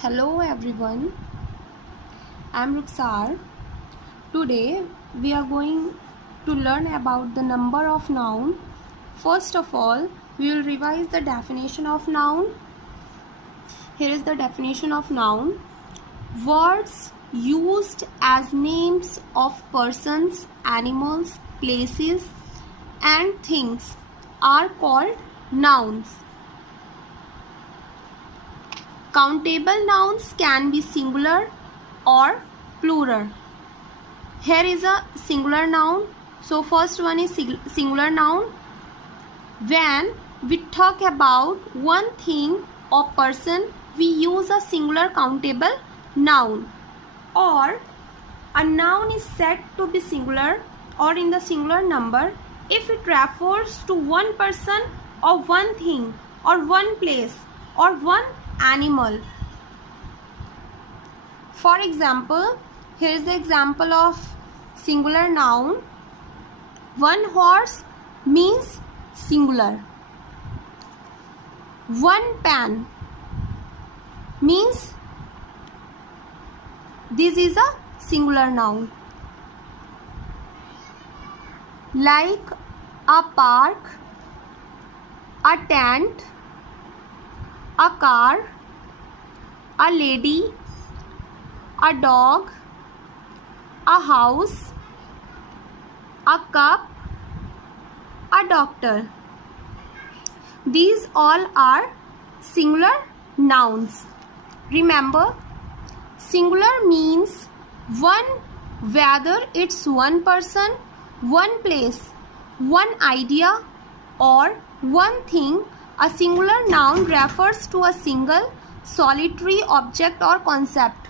Hello everyone, I'm Ruksar. Today we are going to learn about the number of noun. First of all, we will revise the definition of noun. Here is the definition of noun. Words used as names of persons, animals, places and things are called nouns. Countable nouns can be singular or plural. Here is a singular noun. So first one is singular noun. When we talk about one thing or person, we use a singular countable noun. Or a noun is said to be singular or in the singular number if it refers to one person or one thing or one place or one animal. For example, here is the example of singular noun. One horse means singular. One pen means this is a singular noun. Like a park, a tent, a car, a lady, a dog, a house, a cup, a doctor. These all are singular nouns. Remember, singular means one, whether it's one person, one place, one idea or one thing. A singular noun refers to a single, solitary object or concept.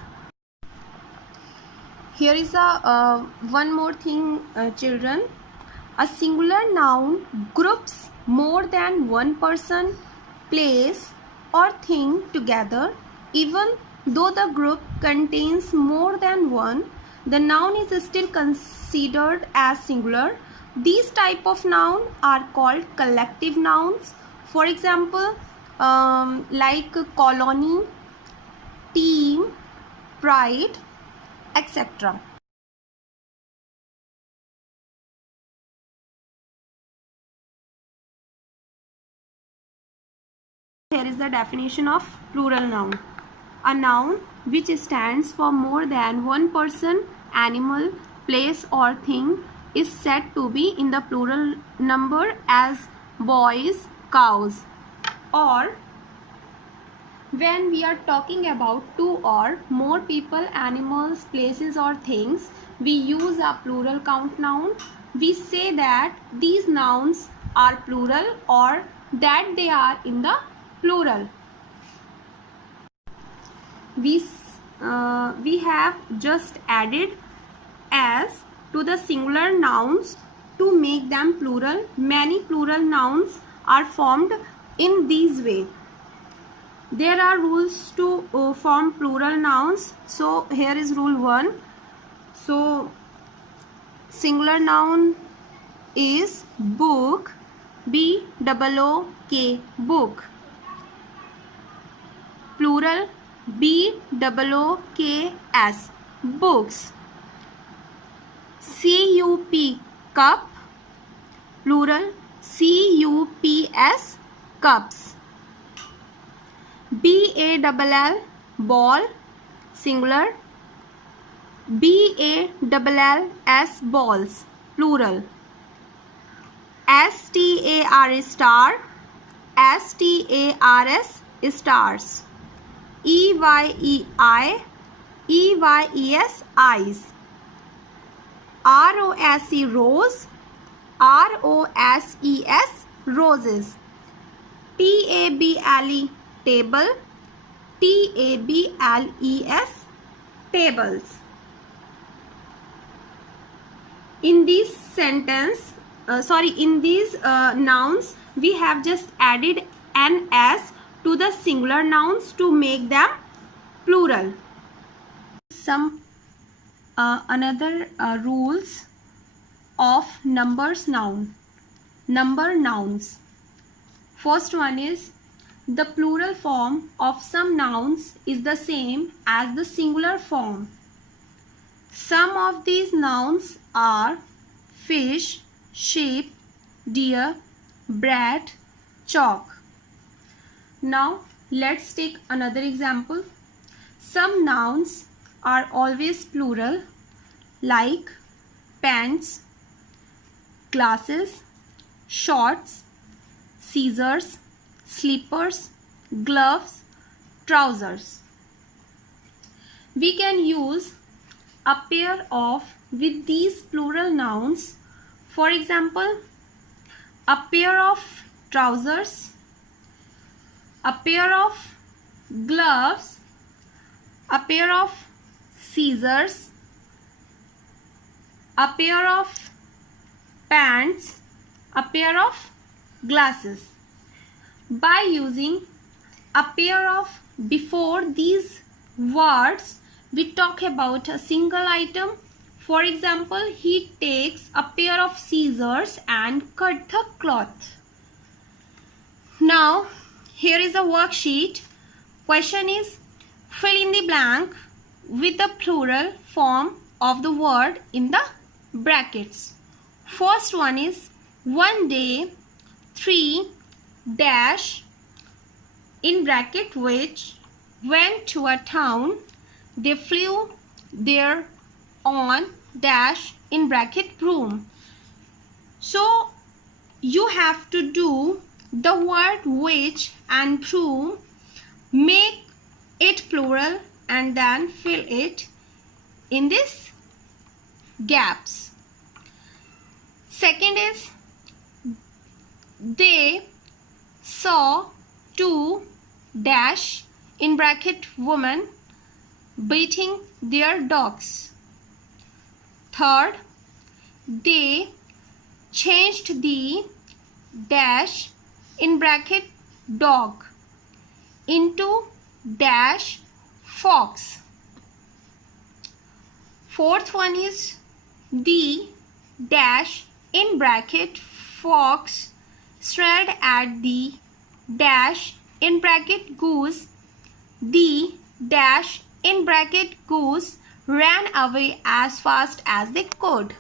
Here is one more thing, children. A singular noun groups more than one person, place or thing together. Even though the group contains more than one, the noun is still considered as singular. These type of noun are called collective nouns. For example, like colony, team, pride, etc. Here is the definition of plural noun. A noun which stands for more than one person, animal, place or thing is said to be in the plural number as boys, cows. Or when we are talking about two or more people, animals, places or things, we use a plural count noun. We say that these nouns are plural or that they are in the plural. We have just added as to the singular nouns to make them plural. Many plural nouns are formed in this way. There are rules to form plural nouns. So here is rule 1. So singular noun is book, B-O-O-K, book. Plural B-O-O-K-S, books. C-U-P, cup. Plural C-U-P-S, cups. B-A-L-L, ball. Singular B-A-L-L-S, balls. Plural. S-T-A-R, star. S-T-A-R-S, stars. E-Y-E-I, E-Y-E-S, eyes. R-O-S-E, rose. R-O-S-E-S, roses. T-A-B-L-E, table. T-A-B-L-E-S, tables. In this sentence, in these nouns, we have just added an S to the singular nouns to make them plural. Some another rules of numbers noun. Number nouns. First one is the plural form of some nouns is the same as the singular form. Some of these nouns are fish, sheep, deer, bread, chalk. Now let's take another example. Some nouns are always plural, like pants, glasses, shorts, scissors, slippers, gloves, trousers. We can use a pair of with these plural nouns. For example, a pair of trousers, a pair of gloves, a pair of scissors, a pair of pants, a pair of glasses. By using a pair of before these words, we talk about a single item. For example, he takes a pair of scissors and cut the cloth. Now, here is a worksheet. Question is, fill in the blank with the plural form of the word in the brackets. First one is, one day, 3 dash in bracket which went to a town. They flew there on dash in bracket broom. So you have to do the word which and broom, make it plural and then fill it in this gaps. Second is, they saw 2 dash in bracket women beating their dogs. Third, they changed the dash in bracket dog into dash fox. Fourth one is, the dash in bracket fox stared at the dash in bracket goose. The dash in bracket goose ran away as fast as they could.